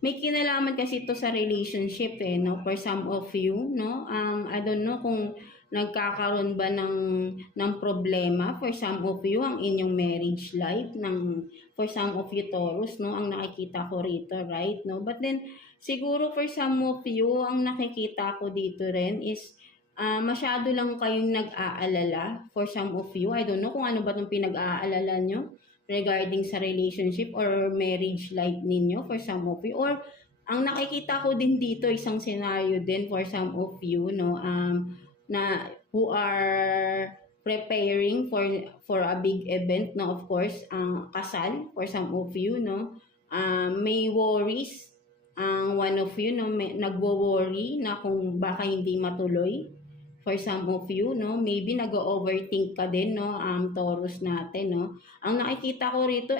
may kinalaman kasi ito sa relationship eh, no? For some of you, no? I don't know kung nagkakaroon ba ng problema for some of you ang inyong marriage life for some of you Taurus, no? Ang nakikita ko rito, right? No? But then siguro for some of you ang nakikita ko dito rin is masyado lang kayong nag-aalala for some of you. I don't know kung ano ba itong pinag-aalala nyo regarding sa relationship or marriage life ninyo for some of you. Or ang nakikita ko din dito isang scenario din for some of you, no, na who are preparing for a big event, no, of course, ang kasal for some of you, no, may worries ang one of you, no, nagwo-worry na kung baka hindi matuloy for some of you, no, maybe nag-overthink ka din, no, Taurus natin, no. Ang nakikita ko rito